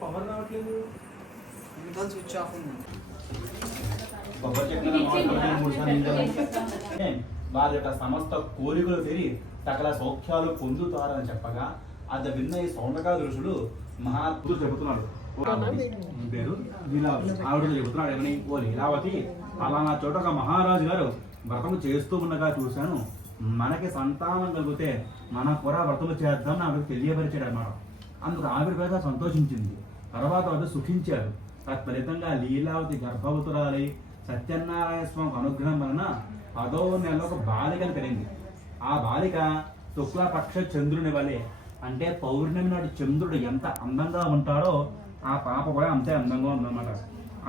Power రావట్లేదు, switch off ఉంది. వారి యొక్క సమస్త కోరికలు తీరి సకల సౌఖ్యాలు పొందుతారని చెప్పగా అది విన్న ఈ సౌందర్య ఋషుడు మహాత్ముడు చెబుతున్నాడు. పేరు ఆవిడ చెబుతున్నాడు ఏమని, ఓ లీలావతి, అలానా చోట ఒక మహారాజు గారు వ్రతము చేస్తూ ఉండగా చూశాను. మనకి సంతానం కలిగితే మన కూడా వ్రతము చేద్దాం ఆవిడకి తెలియపరిచాడు అన్నమాట. అందుకు ఆవిడ మీద సంతోషించింది. తర్వాత వాళ్ళు సుఖించారు. తత్ఫలితంగా లీలావతి గర్భవతురాలి సత్యనారాయణ స్వామి అనుగ్రహం వలన 10వ నెలలో ఒక బాలికను కలిగింది. ఆ బాలిక శుక్లపక్ష చంద్రుని వలె, అంటే పౌర్ణమి నాటి చంద్రుడు ఎంత అందంగా ఉంటాడో ఆ పాప కూడా అంతే అందంగా ఉందన్నమాట.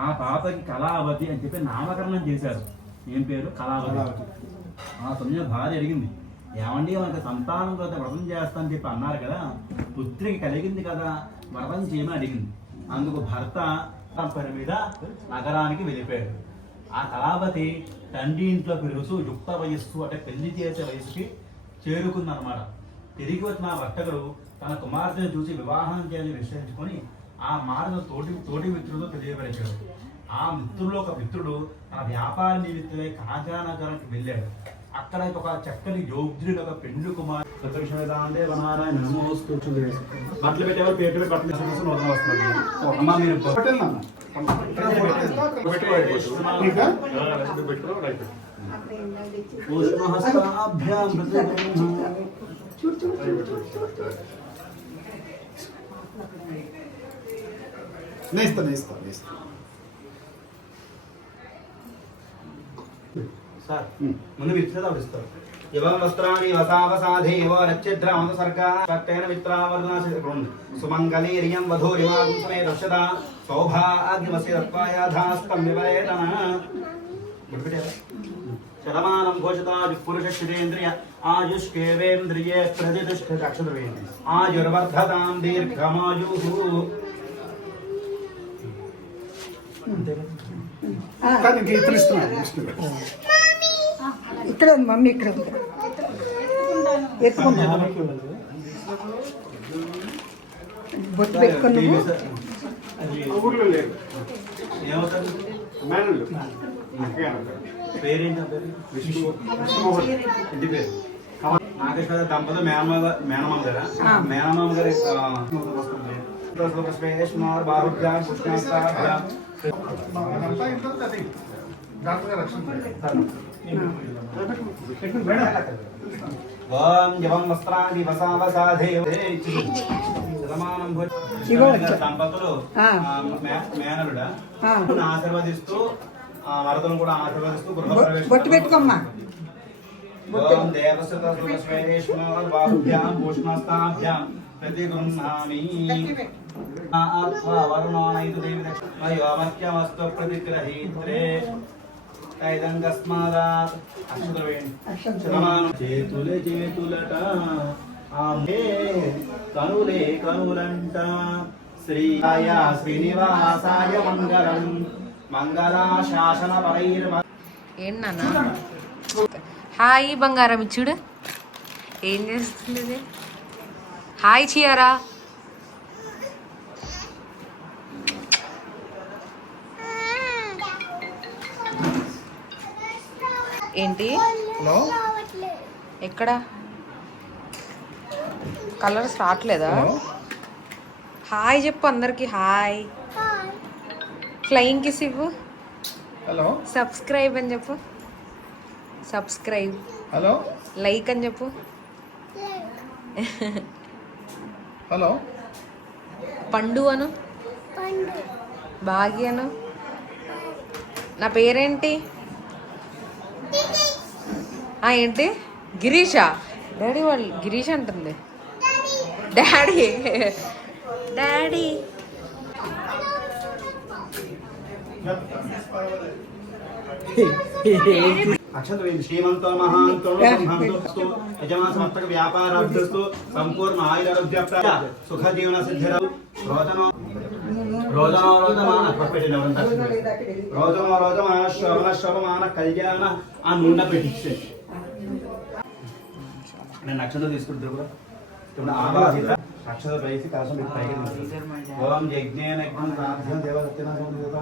ఆ పాపకి కళావతి అని చెప్పి నామకరణం చేశారు. ఏం పేరు? కళావతి. ఆ సమయం భార్య అడిగింది, ఏమండి మనకి సంతానం కదా వ్రతం చేస్తానని చెప్పి అన్నారు కదా, పుత్రికి కలిగింది కదా, వ్రతం చేయమని అడిగింది. అందుకు భర్త పని మీద నగరానికి వెళ్ళిపోయాడు. ఆ కళావతి తండ్రి ఇంట్లో పెరుగుతూ యుక్త వయస్సు అంటే పెళ్లి చేసే వయసుకి చేరుకుందన్నమాట. తిరిగి వచ్చిన వర్తకుడు తన కుమార్తెను చూసి వివాహం చేయాలని నిశ్చయించుకొని ఆ మాటను తోటి మిత్రులతో తెలియపరిచాడు. ఆ మిత్రుల్లో ఒక మిత్రుడు తన వ్యాపార నిమిత్తమై కాంచనగరానికి వెళ్ళాడు. అక్కడ ఒక చక్కని యోగ్యుడు ఒక పెండు కుమార్ బట్టలు పెట్టేవారు పేరు పెట్టి బట్టలు నూతన వస్తున్నారు. అమ్మ మీరు సార్ ముందు మిత్రులు ఆవిస్తారు. ఇవం వస్త్రాన్ని వసావసాధేవ నక్షత్రామసర్గేన మిత్రావర్ణాశిరోన్ సుమంగళీర్యం వధూరిమాంసమే దర్శద సౌభాగ్యమసిరత్వాయాధాస్తం వివరేతన శతమానం ఘోషితాజు పురుష శిరేంద్రియ ఆయుష్కేవేంద్రియే ప్రతిష్ఠితక్షద్రవే ఆయుర్వర్ధతాం దీర్ఘమాయుః. ఇక్కడ ఉంది మమ్మీ, ఇక్కడ ఉంది. ఎత్తుకుంటా బొట్టు పెట్టుకున్నాము. నాగేశ్వర దంపతులు మేనమామ గారా, మేనమామ గారి దంపతులు మేనలుడా ఆశీర్వదిస్తూ వరదను కూడా ఆశీర్వదిస్తూ బొట్టు పెట్టుకోమ్మా. ప్రతిగృహామి వరుణోనైదు దేవి దక్షిణమస్తు ప్రతిగ్రహీత్రే తైదంగస్మాదాత్ చేతులే చేతులట కనులే కనులంట శ్రీయాయ శ్రీనివాసాయ మంగళం మంగళాశాసన పరైర్మ. ఏంటన్నా హాయ్ బంగారం ఇచ్చుడు ఏం చేస్తుంది? హాయ్ చియారా. ఏంటి ఎక్కడ కలర్స్ రావట్లేదా? హాయ్ చెప్పు అందరికి. హాయ్ ఫ్లయింగ్ కిస్ ఇవ్వు. హలో సబ్స్క్రైబ్ అని చెప్పు. సబ్స్క్రైబ్. హలో లైక్ అని చెప్పు. హలో పండు అను. భాగ్య అను. నా పేరేంటి? ఏంటి గిరీషా? డాడీ వాళ్ళు గిరీష్ అంటుంది. డాడీ డాడీ శ్రీమంతో మహాంతో సంహంతో యజమాన సమర్థక వ్యాపారాభ్యస్తు సంపూర్ణ ఆయురారోగ్యప్రాయ సుఖ జీవన సిద్ధిరవు రోజమాన శ్రవణ కళ్యాణ ఆ నుండ పెట్టి నేను నక్షత్రం తీసుకుంటాను. ఇప్పుడు ఆవాహిత అక్షర వేసి కలశం పెట్టి పైకి నిలబెట్టాలి. ఓం యజ్ఞేన యజ్ఞం సాధ్యం దేవసత్యనాశనం దేవత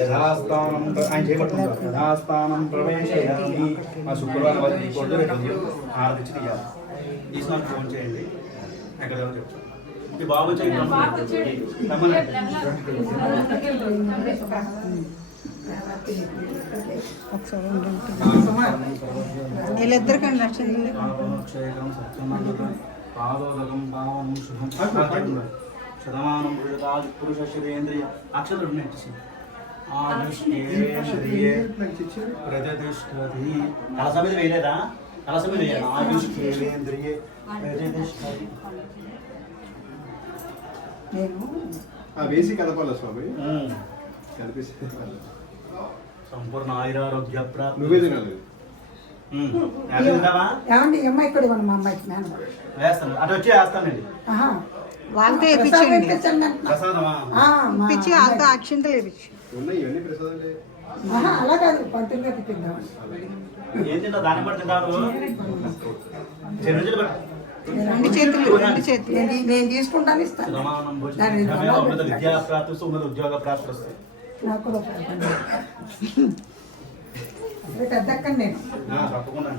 యథాస్థానం ఆయన చేపట్టుకుంటారు. యథాస్థానం ప్రవేశయామి. మా శుక్రవారం వరకు కొడుకు రేపు ఆరతిచ్చి తీయాలి. తీసి నాకు ఫోన్ చేయండి. ఎక్కడ చెప్తాను ఈ బాబు చేయండి. వీళ్ళిద్దరికండి లక్ష్యం పాదోదకం పావనం శుభం శతమానం పురుష శరీరేంద్రియ అక్షరాలు ఉన్నాయి. ఆయుష్కేంద్రియే ప్రతిష్టతి. కలస మీద వేయలేదా? కలస మీద వేయాలి. ఆయుష్కేంద్రియే ప్రతిష్టతి. వేసి కలపాల స్వామి కనిపిస్తే సంపూర్ణ ఆయురారోగ్య ప్రాప్తి. నువ్వే తినాలి. ఏమండి ఈ అమ్మాయి కూడా ఇవ్వండి మా అమ్మాయికి మేడం వేస్తాను. అటు వచ్చి వేస్తానండి. వాళ్ళతో వేయించండి ప్రసాదమా? ఇప్పించి వాళ్ళతో అక్షింతలు వేయించి ఉన్నాయి ఇవన్నీ ప్రసాదాలే. అలా కాదు పంటగా తిప్పిద్దాం. ఏం తింటావు? దాన్ని బట్టి తింటాను. రెండు చేతులు నేను తీసుకుంటాను ఇస్తాను. ఉన్నత విద్యా ప్రాప్తి, ఉన్నత ఉద్యోగ ప్రాప్తి వస్తాయి. నాకు కూడా పెద్దక్కని నేను తప్పకుండా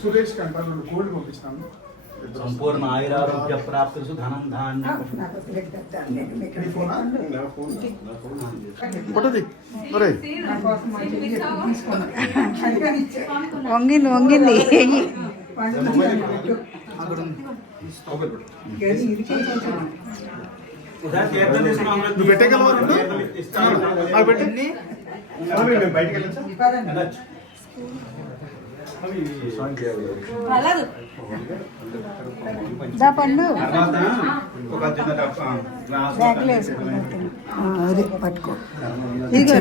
సురేష్ కంటారు కోడి పంపిస్తాను. సంపూర్ణ ఆయురారోగ్య ప్రాప్తి, ధనం ధాన్యం. వంగింది వంగింది నువ్వు పెట్టగలవా? బయటకు వెళ్ళచ్చు. పండు ఒక చిన్న గ్లాస్ బ్యాగ్లో వేసుకున్నాను. అదే పట్టుకో. ఇది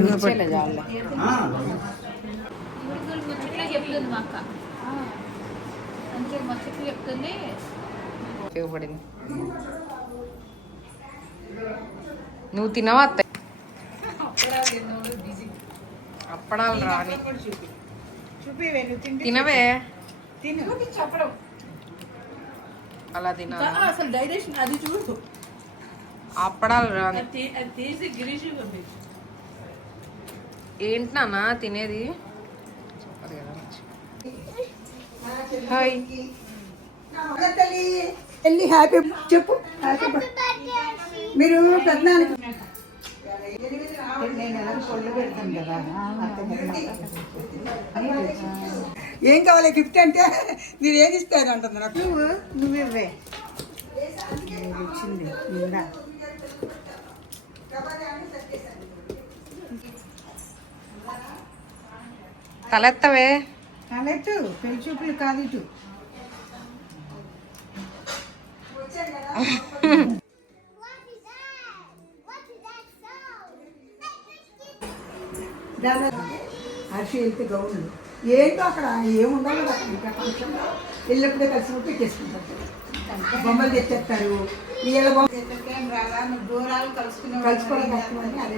ఉపయోగపడింది. నువ్వు తినవా అత్త? అప్పడాలు రాని తినవే. అలా తినాలి. అసలు డైరెక్షన్ అది చూడు. అప్పడాలు రాని. తీసి గిరీష్ ఏంటి నాన్న తినేది? హాయ్ వెళ్ళి హ్యాపీ చెప్పు. హ్యాపీ మీరు పెద్దనానికి నేను ఎలా కొళ్ళు పెడతాను కదా. ఏం కావాలి గిఫ్ట్ అంటే మీరు ఏది ఇస్తారు అంటుంది నాకు. నువ్వే వచ్చింది నిండా. తలెత్తవే. తలెట్టు పెళ్లి చూపులు కాదు ఇటు. హర్షి వెళ్తే గౌన్లు ఏంటో అక్కడ ఏముండాలో అక్కడ ఇంకా ఫంక్షన్ వెళ్ళినప్పుడే కలిసినప్పుడు పెట్టేసుకుంటారు. బొమ్మలు తెచ్చేస్తారు. వీళ్ళ బొమ్మ దూరాలు కలుసుకోవడం కష్టమని అదే